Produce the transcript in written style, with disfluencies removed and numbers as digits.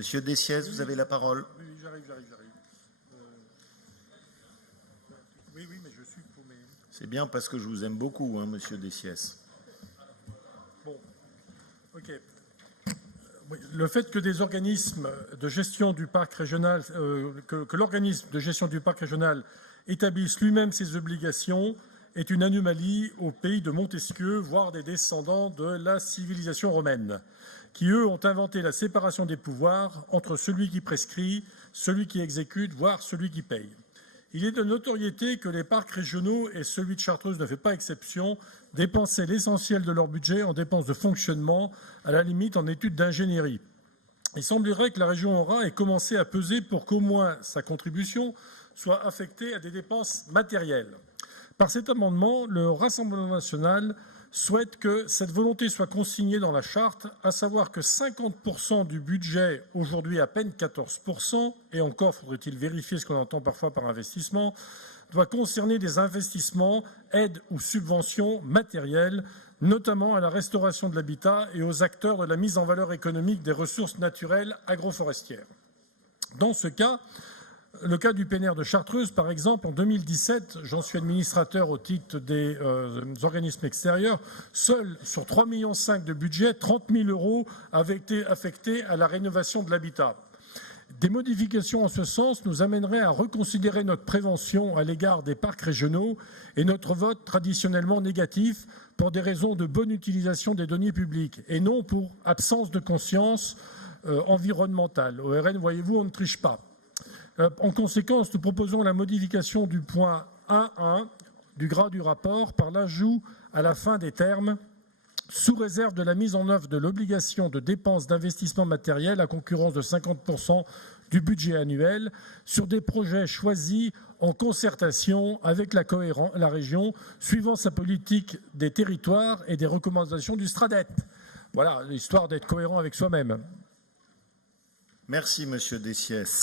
Monsieur Dessiès, vous avez la parole. Oui, j'arrive. Oui, mais je suis pour mes... C'est bien parce que je vous aime beaucoup, hein, monsieur Dessiès. Bon, ok. Oui, le fait que des organismes de gestion du parc régional, que l'organisme de gestion du parc régional établisse lui-même ses obligations est une anomalie au pays de Montesquieu, voire des descendants de la civilisation romaine, qui, eux, ont inventé la séparation des pouvoirs entre celui qui prescrit, celui qui exécute, voire celui qui paye. Il est de notoriété que les parcs régionaux, et celui de Chartreuse ne fait pas exception, dépensaient l'essentiel de leur budget en dépenses de fonctionnement, à la limite en études d'ingénierie. Il semblerait que la région Aura ait commencé à peser pour qu'au moins sa contribution soit affectée à des dépenses matérielles. Par cet amendement, le Rassemblement national souhaite que cette volonté soit consignée dans la charte, à savoir que 50% du budget, aujourd'hui à peine 14%, et encore faudrait-il vérifier ce qu'on entend parfois par investissement, doit concerner des investissements, aides ou subventions matérielles, notamment à la restauration de l'habitat et aux acteurs de la mise en valeur économique des ressources naturelles agroforestières. Dans ce cas, le cas du PNR de Chartreuse, par exemple, en 2017, j'en suis administrateur au titre des organismes extérieurs, seuls sur 3,5 millions de budget, 30 000 € avaient été affectés à la rénovation de l'habitat. Des modifications en ce sens nous amèneraient à reconsidérer notre prévention à l'égard des parcs régionaux et notre vote traditionnellement négatif pour des raisons de bonne utilisation des deniers publics et non pour absence de conscience environnementale. Au RN, voyez-vous, on ne triche pas. En conséquence, nous proposons la modification du point 1.1 du gras du rapport par l'ajout à la fin des termes sous réserve de la mise en œuvre de l'obligation de dépenses d'investissement matériel à concurrence de 50% du budget annuel sur des projets choisis en concertation avec la région, suivant sa politique des territoires et des recommandations du STRADET. Voilà, l'histoire d'être cohérent avec soi-même. Merci, monsieur Dessiès.